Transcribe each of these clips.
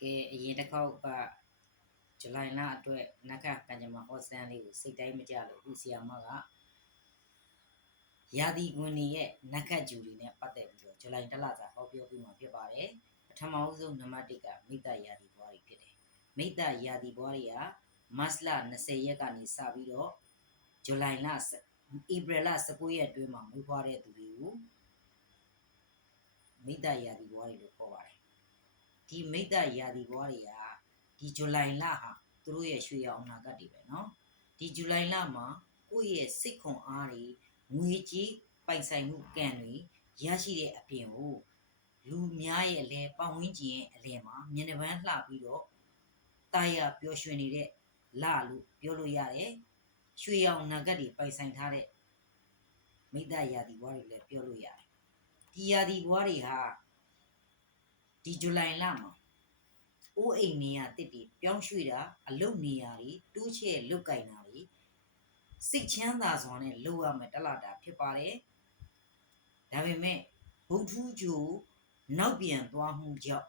ကဲအရင်တစ်ခေါက်ကဇူလိုင်လအတွက်နက္ခကံကြမ္မာဟောစတန်လေးကိုစိတ်တိုင်းမကြလို့အခုဆီယာမကရာသီကွန်တွေရဲ့နက္ခဂျူတွေနဲ့ပတ်သက်ပြီးတော့ဇူလိုင်တစ်လစာဟောပြောပြီးမှဖြစ်ပါတယ်ပထမဆုံးနံပါတ်1ကမိတ္တရာသီဘွားတွေဖြစ်တယ်မိတ္တရာသီဘွားတွေကမတ်လ20ရက်ကနေစပြီးတော့ဇူလိုင်လဧပြီလ19ရက်အတွင်းမှာမွေးဖွားတဲ့သူတွေကိုမိတ္တရာသီဘွားတွေလို့ခေါ်ပါတယ်ဒီမိတ္တရာသီဘွားတွေကဒီဇူလိုင်လဟာသူတို့ရဲ့ရွှေရောင်အနာဂတ်တွေပဲเนาะဒီဇူလိုင်လမှာကိုယ့်ရဲ့စိတ်ခွန်အားတွေငွေကြေးပိုင်ဆိုင်မှုကံတွေရရှိတဲ့အပြင်ကိုလူများရဲ့အလဲပတ်ဝန်းကျင်ရဲ့အလဲမှာမျက်နှာပန်းလှပြီးတော့တာယာပျော်ရွှင်နေတဲ့လလို့ပြောလို့ရတယ်ရွှေရောင်အနာဂတ်တွေပိုင်ဆိုင်ထားတဲ့မိတ္တရာသီဘွားတွေလည်းပြောလို့ရတယ်ဒီရာသီဘွားတွေဟာဒီဇူလိုင်လမှာအိုးအိမ်နေရာတစ်တွေပြောင်းရွှေ့တာအလုပ်နေရာတွေတိုးချဲ့လုတ်ကင်တာတွေစိတ်ချမ်းသာစွာနဲ့လုပ်ရမယ်တလတာဖြစ်ပါတယ်ဒါပေမဲ့ဘုံထူးဂျိုနောက်ပြန်သွားမှုကြောင့်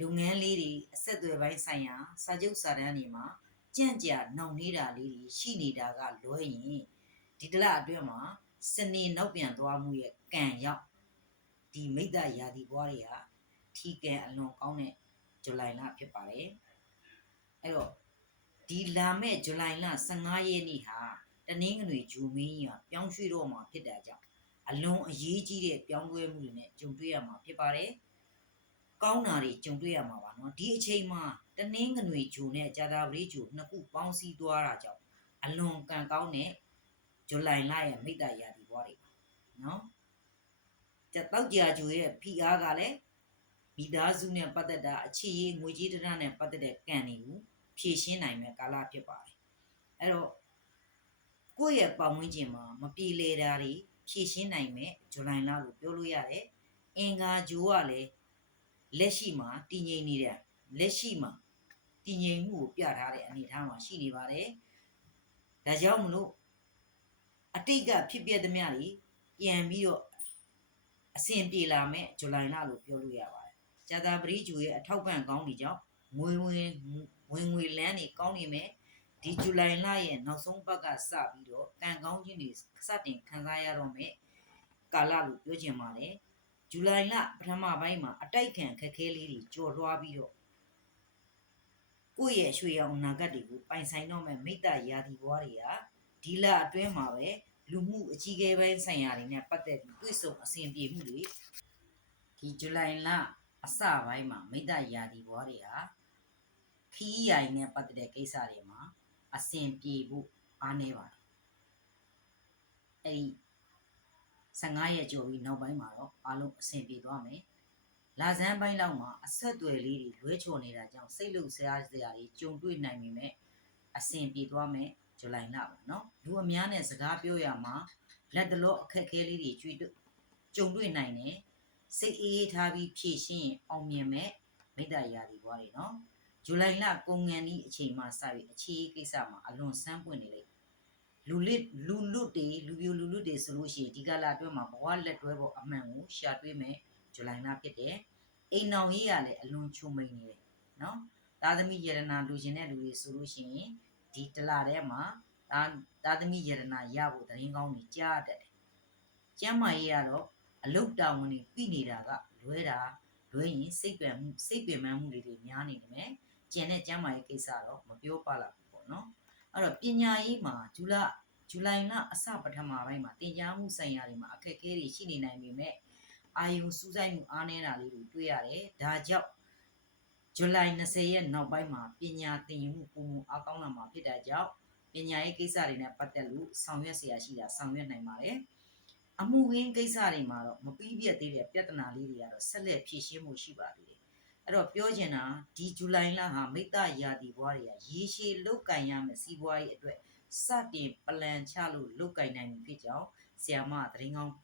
လုပ်ငန်းလေးတွေအဆက်အသွယ်ပိုင်းဆိုင်ရာစာချုပ်စာတမ်းတွေမှာကြန့်ကြာနှောင့်နှေးတာလေးတွေရှိနေတာကလွဲရင်ဒီတလအတွင်းမှာစနေနောက်ပြန်သွားမှုရဲ့ကံရောက်ဒီမိတ္တရာသီဘွားတွေဟာထီကံအလွန်ကောင်းတဲ့ဇူလိုင်လဖြစ်ပါတယ်အဲ့တော့ဒီလာမဲ့ဇူလိုင်လ15ရက်နေ့ဟာတနင်္ဂနွေဂျူမင်းကြီးကပြောင်းရွှေ့တော့မှာဖြစ်တာကြောင့်အလွန်အရေးကြီးတဲ့ပြောင်းလဲမှုတွေနဲ့ကြုံတွေ့ရမှာဖြစ်ပါတယ်ကောင်းတာတွေကြုံတွေ့ရမှာပါเนาะဒီအချိန်မှာတနင်္ဂနွေဂျူနဲ့ကြာသပတေးဂျူနှစ်ခုပေါင်းစည်းသွားတာကြောင့်အလွန်ကံကောင်းတဲ့ဇူလိုင်လရဲ့မိတ္တရာသီဘွားတွေပါเนาะတောက်ကြာဂျူရဲ့ဖိအားကလည်းမိသားစုနဲ့ပတ်သက်တာအခြေရေးငွေကြေးတရားနဲ့ပတ်သက်တဲ့ကံတွေကိုဖြည့်ရှင်းနိုင်မဲ့ကာလဖြစ်ပါတယ်အဲ့တော့ကိုယ့်ရဲ့ပတ်ဝန်းကျင်မှာမပြေလည်တာတွေဖြည့်ရှင်းနိုင်မဲ့ဇူလိုင်လလို့ပြောလို့ရတယ်အင်္ဂါဂျိုကလည်းလက်ရှိမှာတည်ငြိမ်နေတာလက်ရှိမှာတည်ငြိမ်မှုကိုပြထားတဲ့အနေအထားမှာရှိနေပါတယ်ဒါကြောင့်မလို့အတိတ်ကဖြစ်ပျက်သမျှတွေပြန်ပြီးတော့အစဉ်ပြေလာမဲ့ဇူလိုင်လလို့ပြောလို့ရပါတယ်ကြာသပတေးဂျူရဲ့အထောက်ပံ့ကောင်းတွေကြောင့်ဝင်ငွေလန်းတွေကောင်းနေမယ်ဒီဇူလိုင်လရဲ့နောက်ဆုံးပတ်ကစပြီးတော့ကံကောင်းခြင်းတွေစတင်ခံစားရတော့မယ်ကာလလို့ပြောချင်ပါတယ်ဇူလိုင်လပထမပိုင်းမှာအတိုက်ခံခက်ခဲလေးတွေကြော်လွှားပြီးတော့ကိုယ့်ရဲ့ရွှေရောင်အနာဂတ်တွေကိုပိုင်ဆိုင်တော့မယ်မိတ္တရာသီဘွားတွေကဒီလအတွင်းမှာပဲလူမှုအကြီးအကဲပိုင်းဆိုင်ရာတွေနဲ့ပတ်သက်ပြီးတွေ့ဆုံအဆင်ပြေမှုတွေဒီဇူလိုင်လအစပိုင်းမှာမိတ္တရာသီဘွားတွေဟာခီးရိုင်နဲ့ပတ်သက်တဲ့ကိစ္စတွေမှာအဆင်ပြေဖို့အားနည်းပါတယ်အဲ့ဒီ15ရက်ကျော်ပြီးနောက်ပိုင်းမှာတော့အားလုံးအဆင်ပြေသွားမယ်လာဇန်ပိုင်းလောက်မှာအဆက်အသွယ်လေးတွေလွဲချော်နေတာကြောင့်စိတ်လှုပ်ရှားစရာတွေကြုံတွေ့နိုင်ပေမဲ့အဆင်ပြေသွားမယ်ဇူလိုင်လပေါ့နော်လူအများနဲ့စကားပြောရမှာလက်တလောအခက်အခဲလေးတွေကြုံတွေ့နိုင်တယ်စိတ်အေးထားပြီးဖြည့်ရှင်းအောင်မြင်မဲ့မိတ္တရာသီဘွားတွေနော်ဇူလိုင်လကုန်ငန်းဤအချိန်မှစပြီးအခြေကိစ္စမှာအလွန်ဆန်းပွင့်နေလိမ့်လူလွတ်တွေလူပြိုလူလွတ်တွေဆိုလို့ရှိရင်ဒီကလာအတွက်မှာဘဝလက်တွဲဖို့အမှန်ကိုရှာတွေ့မဲ့ဇူလိုင်လဖြစ်တယ်အိမ်အောင်ရေးရလည်းအလွန်ချုံမိန်နေတယ်နော်သားသမီးယရနာလူချင်းတဲ့လူတွေဆိုလို့ရှိရင်ဒီတလထဲမှာသားသမီးယရနာရဖို့တရင်ကောင်းကြီးကြားတတ်တယ်ကျမ်းမာရေးကတော့အလုတ်တောင်ဝင်ပြီးနေတာကလွဲရင်စိတ်ပင်ပန်းမှုတွေများနေတယ်ကျန်တဲ့ကျမ်းမာရေးကိစ္စတော့မပြောပါလားပေါ့နော်အဲ့တော့ပညာရေးမှာဇူလိုင်လအစပထမပိုင်းမှာတင်ကြားမှုဆိုင်ရာတွေမှာအခက်အခဲတွေရှိနေနိုင်ပေမဲ့အာယုစူးစိုက်မှုအားနည်းတာလေးတွေတွေ့ရတယ်ဒါကြောင့်ဇူလိုင်20ရက်နောက်ပိုင်းမှာပညာသင်ယူမှုပုံမှုအားကောင်းလာမှာဖြစ်တဲ့ကြောင့်ပညာရေးကိစ္စတွေနဲ့ပတ်သက်လို့ဆောင်ရွက်เสียရှိတာဆောင်ရွက်နိုင်ပါတယ်အမှုရင်းကိစ္စတွေမှာတော့မပြီးပြတ်သေးတဲ့ပြဿနာလေးတွေကတော့ဆက်လက်ဖြေရှင်းမှုရှိပါသေးတယ်အဲ့တော့ပြောချင်တာဒီဇူလိုင်လဟာမိတ္တရာသီဘွားတွေကရေရှည်လုတ်ကင်ရမယ်စီးပွားရေးအတွက်စတင်ပလန်ချလို့လုတ်ကင်နိုင်ပြီဖြစ်ကြောင်းဆရာမသတင်းကောင်း